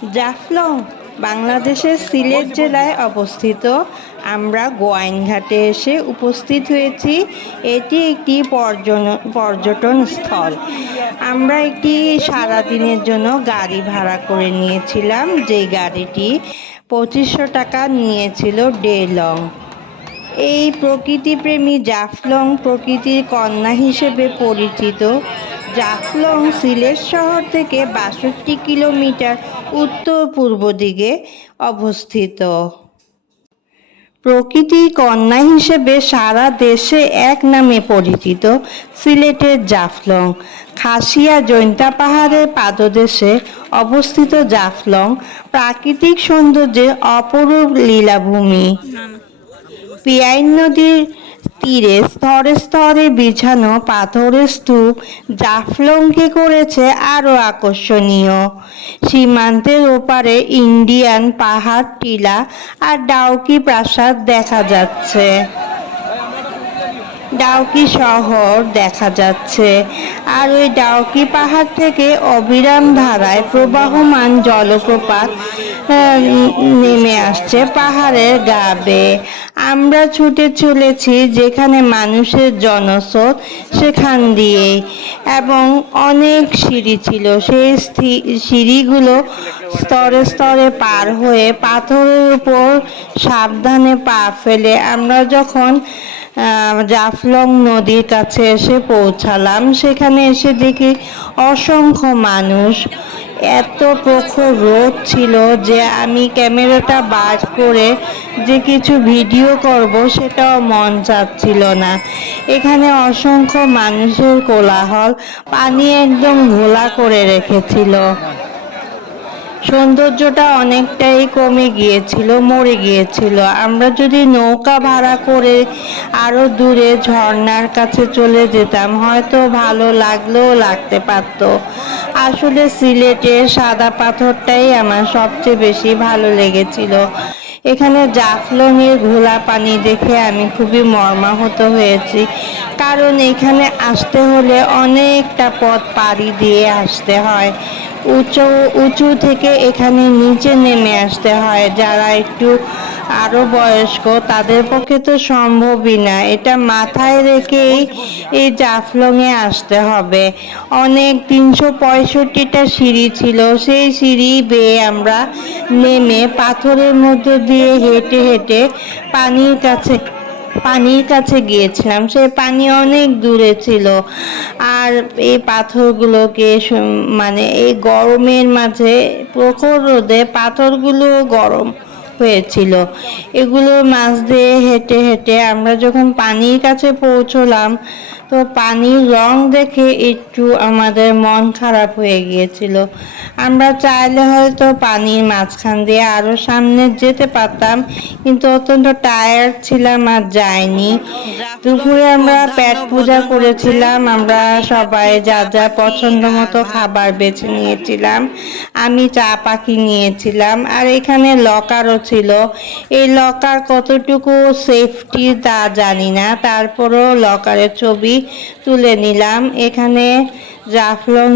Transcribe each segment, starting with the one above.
জাফলং বাংলাদেশের সিলেট জেলায় অবস্থিত। আমরা গোয়াইনঘাটে এসে উপস্থিত হয়েছি। এটি একটি পর্যটন স্থল। আমরা একটি সারাদিনের জন্য গাড়ি ভাড়া করে নিয়েছিলাম, যেই গাড়িটি 2500 টাকা নিয়েছিল ডে লং। এই প্রকৃতিপ্রেমী জাফলং প্রকৃতির কন্যা হিসেবে পরিচিত। জাফলং সিলেট শহর থেকে 62 কিলোমিটার উত্তর পূর্ব দিকে অবস্থিত। প্রকৃতির কন্যা হিসেবে সারা দেশে এক নামে পরিচিত সিলেটের জাফলং। খাসিয়া জৈন্তা পাহাড়ের পাদদেশে অবস্থিত জাফলং প্রাকৃতিক সৌন্দর্যের অপরূপ লীলাভূমি। পিয়াইন নদীর তীরে স্তরে স্তরে বিছানো পাথরের স্তূপ জাফলংকে করেছে আরও আকর্ষণীয়। সীমান্তের ওপারে ইন্ডিয়ান পাহাড় টিলা আর ডাউকি প্রাসাদ দেখা যাচ্ছে। ডাউকি শহর দেখা যাচ্ছে। আর ওই ডাউকি পাহাড় থেকে অবিরাম ধারায় প্রবাহমান জলপ্রপাত নেমে আসছে পাহাড়ের গা বেয়ে। আমরা ছুটে চলেছি যেখানে মানুষের জনস্রোত সেখান দিয়েই, এবং অনেক সিঁড়ি ছিল। সেই সিঁড়িগুলো স্তরে স্তরে পার হয়ে পাথরের উপর সাবধানে পা ফেলে আমরা যখন জাফলং নদীর কাছে এসে পৌঁছালাম, সেখানে এসে দেখি অসংখ্য মানুষ। এত প্রখর রোদ ছিল যে আমি ক্যামেরাটা বার করে যে কিছু ভিডিও করব সেটাও মন চাচ্ছিল না। এখানে অসংখ্য মানুষের কোলাহল, পানি একদম ঘোলা করে রেখেছিল। সৌন্দর্যটা অনেকটাই কমে গিয়েছিল, মরে গিয়েছিল। আমরা যদি নৌকা ভাড়া করে আরো দূরে ঝর্ণার কাছে চলে যেতাম হয়তো ভালো লাগতে পারত। আসলে সিলেটের সাদা পাথরটাই আমার সবচেয়ে বেশি ভালো লেগেছিল। এখানে জাফলংয়ের ঘোলা পানি দেখে আমি খুবই মর্মাহত হয়েছি, কারণ এখানে আসতে হলে অনেকটা পথ পাড়ি দিয়ে আসতে হয়। উঁচু থেকে এখানে নিচে নেমে আসতে হয়। যারা একটু আরো বয়স্ক তাদের পক্ষে তো সম্ভবই না। এটা মাথায় রেখেই এই জাফলংয়ে আসতে হবে। অনেক 365টা সিঁড়ি ছিল। সেই সিঁড়ি বেয়ে আমরা নেমে পাথরের মধ্যে দিয়ে হেঁটে হেঁটে পানির কাছে গিয়েছিলাম। সেই পানি অনেক দূরে ছিল। আর এই পাথরগুলোকে মানে এই গরমের মাঝে প্রখর রোদে পাথরগুলো গরম হয়েছিল। এগুলোর মাঝ দিয়ে হেঁটে হেঁটে আমরা যখন পানির কাছে পৌঁছলাম, তো পানির রং দেখে একটু আমাদের মন খারাপ হয়ে গিয়েছিল। আমরা চাইলে হয়তো পানির মাঝখান দিয়ে আরো সামনে যেতে পারতাম, কিন্তু অত্যন্ত টায়ার্ড ছিলাম আর যাইনি। দুপুরে আমরা পেট পূজা করেছিলাম। আমরা সবাই যা যা পছন্দ মতো খাবার বেছে নিয়েছিলাম। আমি চা পাখি নিয়েছিলাম, আর এখানে লকারও ছিল। এই লকার কতটুকু সেফটি তা জানি না, তারপরও লকারের ছবি তুলে নিলাম। এখানে জাফলং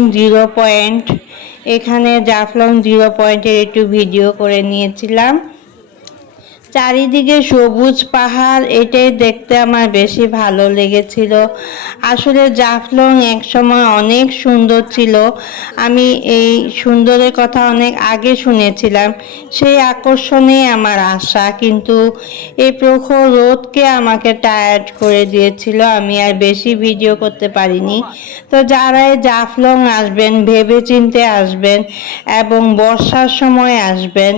জিরো পয়েন্টের একটু ভিডিও করে নিয়েছিলাম। চারিদিকে সবুজ পাহাড়, এটাই দেখতে আমার বেশি ভালো লেগেছিল। আসলে জাফলং এক সময় অনেক সুন্দর ছিল। আমি এই সুন্দরের কথা অনেক আগে শুনেছিলাম, সেই আকর্ষণে আমার আশা। কিন্তু এই প্রখর রোদকে আমাকে টায়ার্ড করে দিয়েছিল, আমি আর বেশি ভিডিও করতে পারিনি। তো যারা এই জাফলং আসবেন ভেবে চিন্তে আসবেন, এবং বর্ষার সময় আসবেন।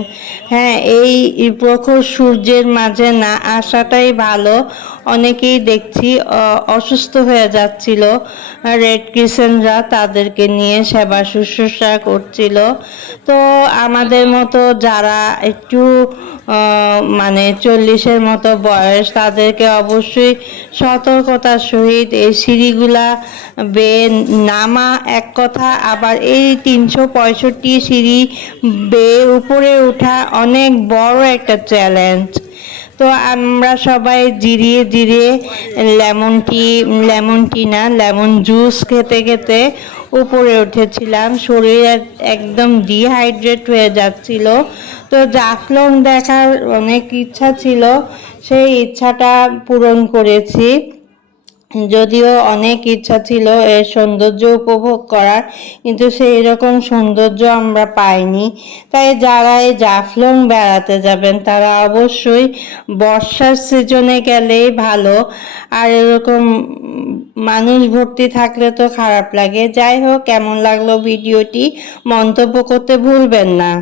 হ্যাঁ, এই প্রখর সূর্যের মাঝে না আসাটাই ভালো। অনেকেই দেখছি অসুস্থ হয়ে যাচ্ছিল। রেড ক্রিসেন্টরা তাদেরকে নিয়ে সেবা শুশ্রূষা করছিল। তো আমাদের মতো যারা একটু মানে 40-এর মতো বয়স, তাদেরকে অবশ্যই সতর্কতার সহিত এই সিঁড়িগুলা বেয়ে নামা এক কথা, আবার এই 365 সিঁড়ি বেয়ে উপরে ওঠা অনেক বড় একটা চ্যালেঞ্জ। তো আমরা সবাই জিরিয়ে জিরিয়ে লেমন জুস খেতে খেতে উপরে উঠেছিলাম, শরীর একদম ডিহাইড্রেট হয়ে যাচ্ছিল। তো জাফলং দেখার অনেক ইচ্ছা ছিল, সেই ইচ্ছাটা পূরণ করেছি। যদিও অনেক ইচ্ছা ছিল এর সৌন্দর্য উপভোগ করার, কিন্তু সেই রকম সৌন্দর্য আমরা পাইনি। তাই যারা এই জাফলং বেড়াতে যাবেন তারা অবশ্যই বর্ষার সিজনে গেলেই ভালো। আর এরকম মানুষ ভর্তি থাকলে তো খারাপ লাগে। যাই হোক, কেমন লাগলো ভিডিওটি মন্তব্য করতে ভুলবেন না।